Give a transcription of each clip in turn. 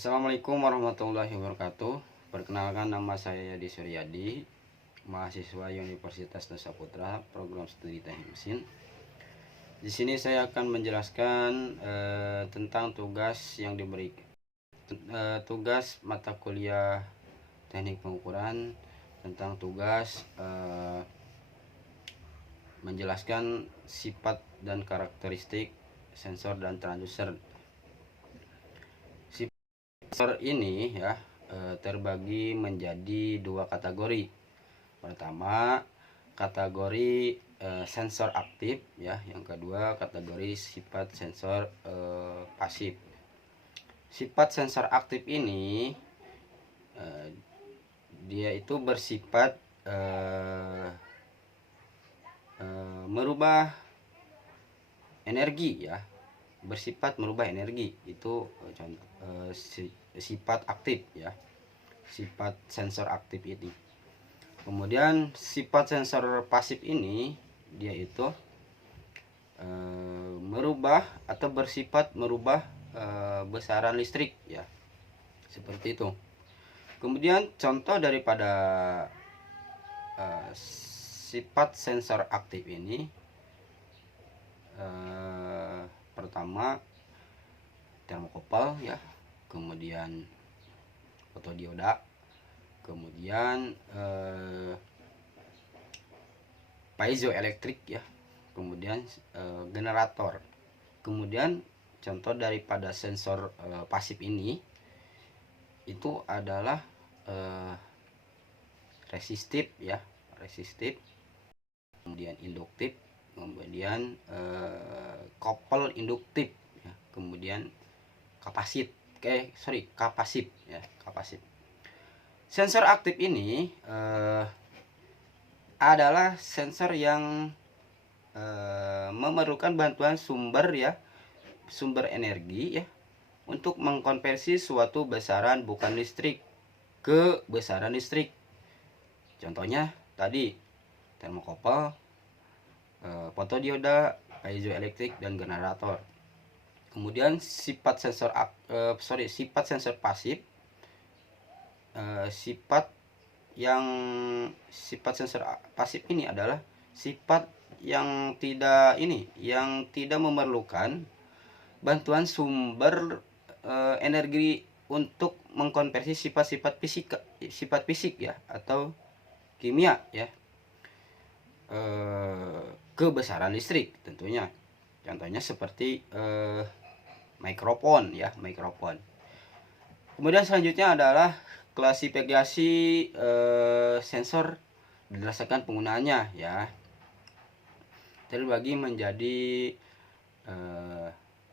Assalamualaikum warahmatullahi wabarakatuh. Perkenalkan, nama saya Yadi Suryadi, mahasiswa Universitas Nusa Putra, program studi Teknik Mesin. Di sini saya akan menjelaskan tentang tugas yang diberikan, tugas mata kuliah Teknik Pengukuran, tentang tugas menjelaskan sifat dan karakteristik sensor dan transducer. Sensor ini ya terbagi menjadi dua kategori. Pertama, kategori sensor aktif ya, yang kedua kategori sifat sensor pasif. Sifat sensor aktif ini dia itu bersifat merubah energi ya, bersifat merubah energi. Itu contoh sifat aktif ya, sifat sensor aktif ini. Kemudian sifat sensor pasif ini dia itu merubah atau bersifat merubah besaran listrik ya, seperti itu. Kemudian contoh daripada sifat sensor aktif ini, pertama termokopel ya, kemudian fotodioda, kemudian piezoelektrik ya, kemudian generator. Kemudian contoh daripada sensor pasif ini itu adalah resistif ya, resistif, kemudian induktif, kemudian kopel induktif ya, kemudian kapasif ya, kapasif. Sensor aktif ini adalah sensor yang memerlukan bantuan sumber ya, sumber energi ya, untuk mengkonversi suatu besaran bukan listrik ke besaran listrik. Contohnya tadi termokopel, fotodioda, piezoelektrik, dan generator. Kemudian sifat sensor sifat sensor pasif, sifat sensor pasif ini adalah sifat yang tidak memerlukan bantuan sumber energi untuk mengkonversi sifat fisik ya, atau kimia ya, ke besaran listrik tentunya. Contohnya seperti mikrofon ya, mikrofon. Kemudian selanjutnya adalah klasifikasi sensor berdasarkan penggunaannya ya, terbagi menjadi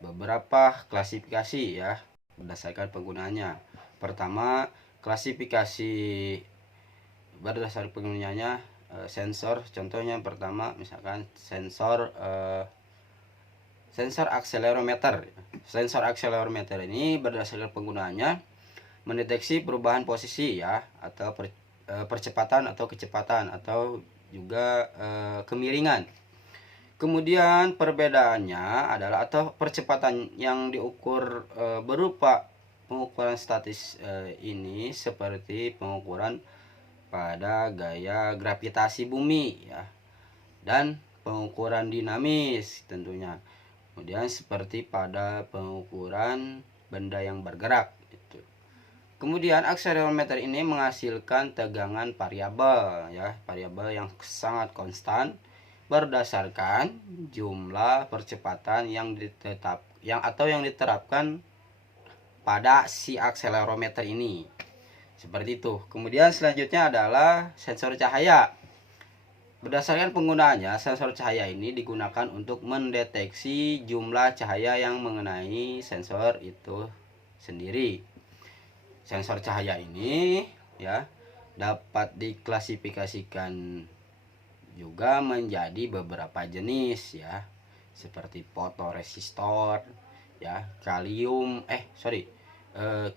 beberapa klasifikasi ya berdasarkan penggunaannya. Pertama, klasifikasi berdasarkan penggunaannya sensor. Contohnya pertama misalkan sensor akselerometer. Sensor akselerometer ini berdasarkan penggunaannya mendeteksi perubahan posisi ya, atau percepatan atau kecepatan, atau juga kemiringan. Kemudian perbedaannya adalah, atau percepatan yang diukur berupa pengukuran statis ini seperti pengukuran pada gaya gravitasi bumi ya, dan pengukuran dinamis tentunya. Kemudian seperti pada pengukuran benda yang bergerak itu. Kemudian akselerometer ini menghasilkan tegangan variabel ya, variabel yang sangat konstan berdasarkan jumlah percepatan yang diterapkan pada si akselerometer ini. Seperti itu. Kemudian selanjutnya adalah sensor cahaya. Berdasarkan penggunaannya, sensor cahaya ini digunakan untuk mendeteksi jumlah cahaya yang mengenai sensor itu sendiri. Sensor cahaya ini ya dapat diklasifikasikan juga menjadi beberapa jenis ya, seperti fotoresistor ya,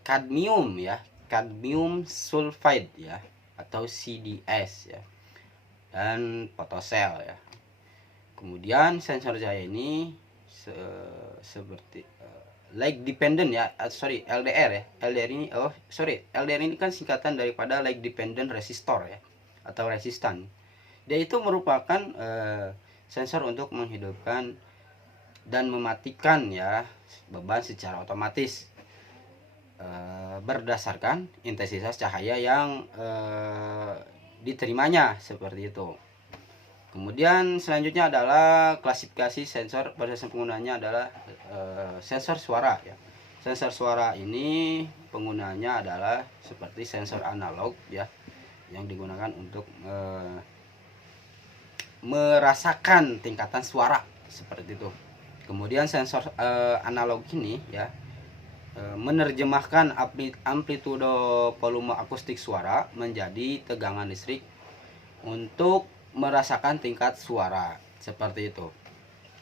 kadmium ya, kadmium sulfide ya, atau CDS ya, dan fotosel ya. Kemudian sensor cahaya ini seperti lag dependent ya, LDR ya. LDR ini kan singkatan daripada lag dependent resistor ya, atau resistan. Dia itu merupakan sensor untuk menghidupkan dan mematikan ya beban secara otomatis berdasarkan intensitas cahaya yang diterimanya, seperti itu. Kemudian selanjutnya adalah klasifikasi sensor berdasarkan penggunaannya adalah sensor suara ya. Sensor suara ini penggunanya adalah seperti sensor analog ya, yang digunakan untuk merasakan tingkatan suara, seperti itu. Kemudian sensor analog ini ya menerjemahkan amplitudo volume akustik suara menjadi tegangan listrik untuk merasakan tingkat suara, seperti itu.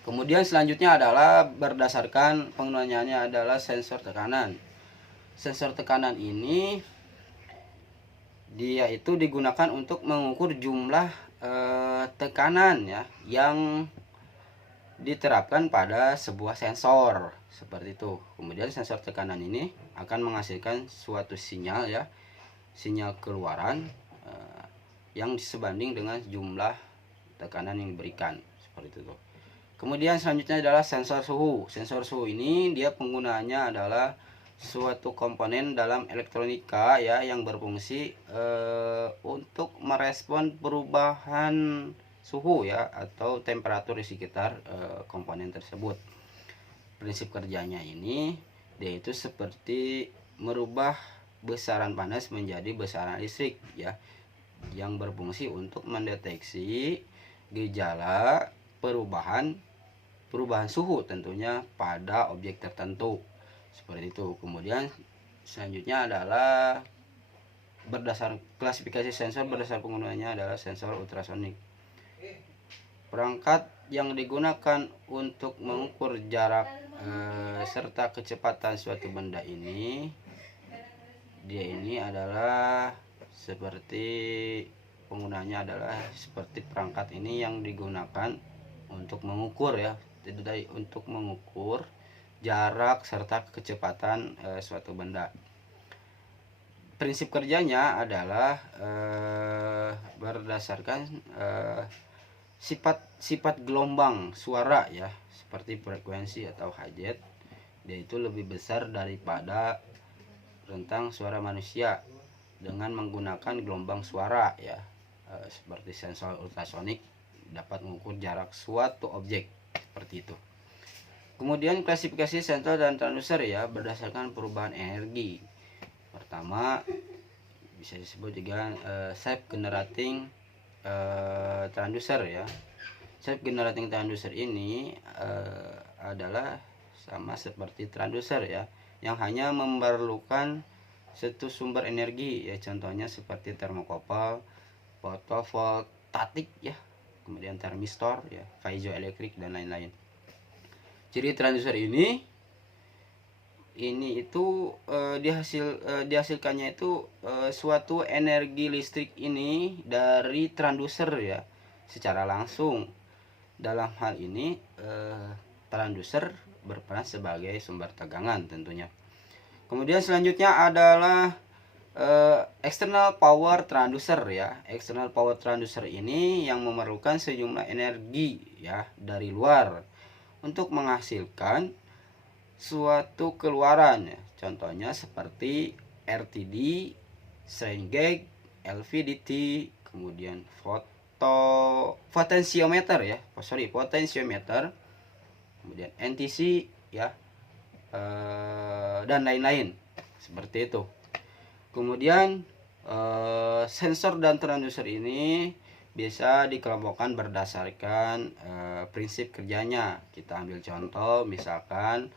Kemudian selanjutnya adalah berdasarkan penggunaannya adalah sensor tekanan. Sensor tekanan ini dia itu digunakan untuk mengukur jumlah tekanan ya yang diterapkan pada sebuah sensor, seperti itu. Kemudian sensor tekanan ini akan menghasilkan suatu sinyal ya, sinyal keluaran yang sebanding dengan jumlah tekanan yang diberikan, seperti itu. Kemudian selanjutnya adalah sensor suhu. Sensor suhu ini dia penggunaannya adalah suatu komponen dalam elektronika ya yang berfungsi untuk merespon perubahan suhu ya atau temperatur di sekitar komponen tersebut. Prinsip kerjanya ini dia itu seperti merubah besaran panas menjadi besaran listrik ya, yang berfungsi untuk mendeteksi gejala perubahan suhu tentunya pada objek tertentu, seperti itu. Kemudian selanjutnya adalah berdasar klasifikasi sensor berdasar penggunaannya adalah sensor ultrasonik. Perangkat yang digunakan untuk mengukur jarak serta kecepatan suatu benda ini, dia ini adalah seperti penggunanya adalah seperti perangkat ini yang digunakan untuk mengukur ya, untuk mengukur jarak serta kecepatan suatu benda. Prinsip kerjanya adalah berdasarkan sifat gelombang suara ya, seperti frekuensi atau hertz, dia itu lebih besar daripada rentang suara manusia dengan menggunakan gelombang suara ya, seperti sensor ultrasonik dapat mengukur jarak suatu objek, seperti itu. Kemudian klasifikasi sensor dan transducer ya berdasarkan perubahan energi. Pertama bisa disebut juga shape generating transducer ya. Shape generating transducer ini adalah sama seperti transducer ya, yang hanya memerlukan satu sumber energi ya, contohnya seperti termokouple, fotovoltaik ya, kemudian termistor ya, piezoelektrik dan lain-lain. Ciri transducer ini itu dihasilkannya itu suatu energi listrik ini dari transducer ya secara langsung. Dalam hal ini transducer berperan sebagai sumber tegangan tentunya. Kemudian selanjutnya adalah external power transducer ya. External power transducer ini yang memerlukan sejumlah energi ya dari luar untuk menghasilkan suatu keluaran ya. Contohnya seperti RTD, strain gauge, LVDT, kemudian potentiometer ya, potentiometer, kemudian NTC ya, dan lain-lain, seperti itu. Kemudian sensor dan transducer ini bisa dikelompokkan berdasarkan prinsip kerjanya. Kita ambil contoh misalkan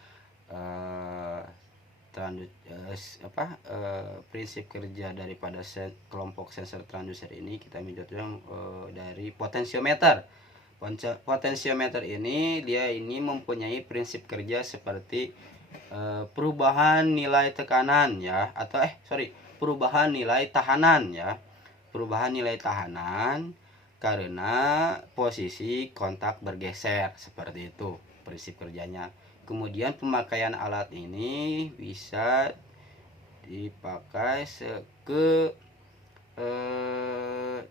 prinsip kerja daripada kelompok sensor transducer ini kita ambil dari potentiometer. Potentiometer ini dia ini mempunyai prinsip kerja seperti perubahan nilai tekanan ya, atau perubahan nilai tahanan ya. Perubahan nilai tahanan karena posisi kontak bergeser, seperti itu prinsip kerjanya. Kemudian pemakaian alat ini bisa dipakai ke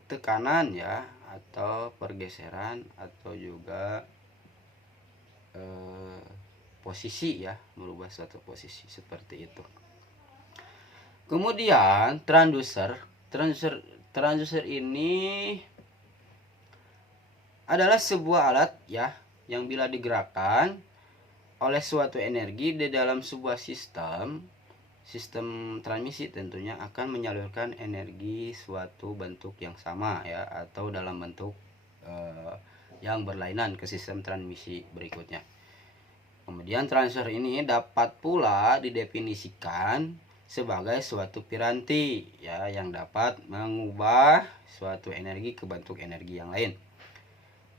tekanan ya, atau pergeseran, atau juga posisi ya, merubah suatu posisi seperti itu. Kemudian transducer ini adalah sebuah alat ya, yang bila digerakkan oleh suatu energi di dalam sebuah sistem transmisi, tentunya akan menyalurkan energi suatu bentuk yang sama ya, atau dalam bentuk yang berlainan ke sistem transmisi berikutnya. Kemudian transducer ini dapat pula didefinisikan sebagai suatu piranti ya, yang dapat mengubah suatu energi ke bentuk energi yang lain.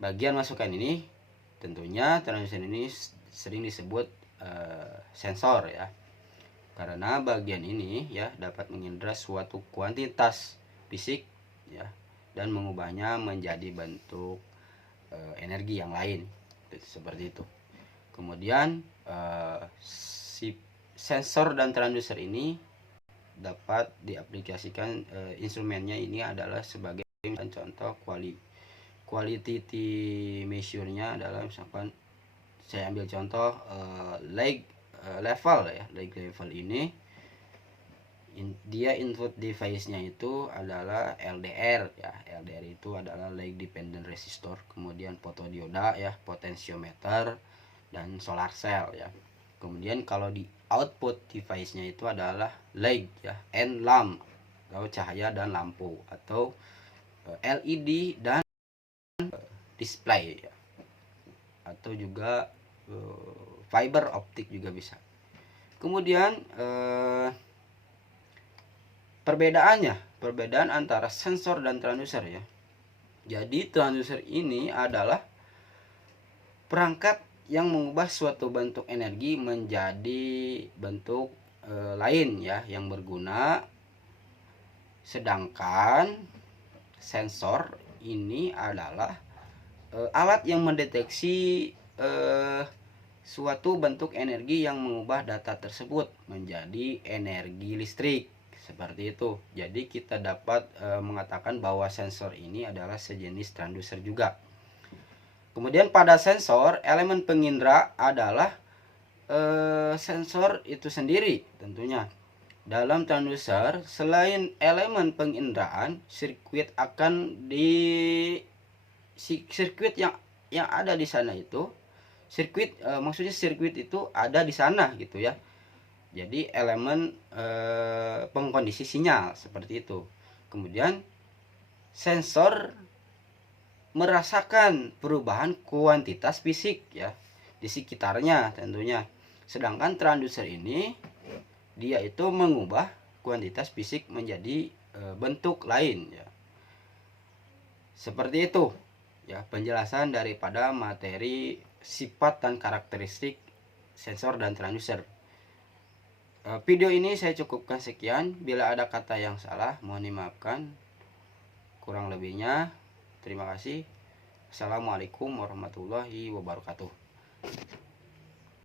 Bagian masukan ini tentunya transducer ini sering disebut sensor ya, karena bagian ini ya dapat mengindra suatu kuantitas fisik ya, dan mengubahnya menjadi bentuk energi yang lain seperti itu. Kemudian si sensor dan transducer ini dapat diaplikasikan, instrumennya ini adalah sebagai contoh quality measure-nya adalah, misalkan saya ambil contoh leg level ya. Leg level ini dia input device-nya itu adalah LDR ya. LDR itu adalah leg dependent resistor, kemudian fotodioda ya, potentiometer, dan solar cell ya. Kemudian kalau di output device-nya itu adalah leg ya, and lamp atau cahaya dan lampu, atau LED dan display ya, atau juga fiber optik juga bisa. Kemudian perbedaan antara sensor dan transducer ya. Jadi transducer ini adalah perangkat yang mengubah suatu bentuk energi menjadi bentuk lain ya, yang berguna. Sedangkan sensor ini adalah alat yang mendeteksi suatu bentuk energi yang mengubah data tersebut menjadi energi listrik, seperti itu. Jadi kita dapat mengatakan bahwa sensor ini adalah sejenis transducer juga. Kemudian pada sensor, elemen pengindra adalah sensor itu sendiri tentunya. Dalam transducer, selain elemen penginderaan, sirkuit yang ada di sana itu maksudnya sirkuit itu ada di sana gitu ya. Jadi elemen pengkondisi sinyal seperti itu. Kemudian sensor merasakan perubahan kuantitas fisik ya di sekitarnya tentunya. Sedangkan transducer ini dia itu mengubah kuantitas fisik menjadi bentuk lain ya. Seperti itu ya penjelasan daripada materi sifat dan karakteristik sensor dan transducer. Video ini saya cukupkan sekian. Bila ada kata yang salah mohon dimaafkan. Kurang lebihnya terima kasih. Assalamualaikum warahmatullahi wabarakatuh.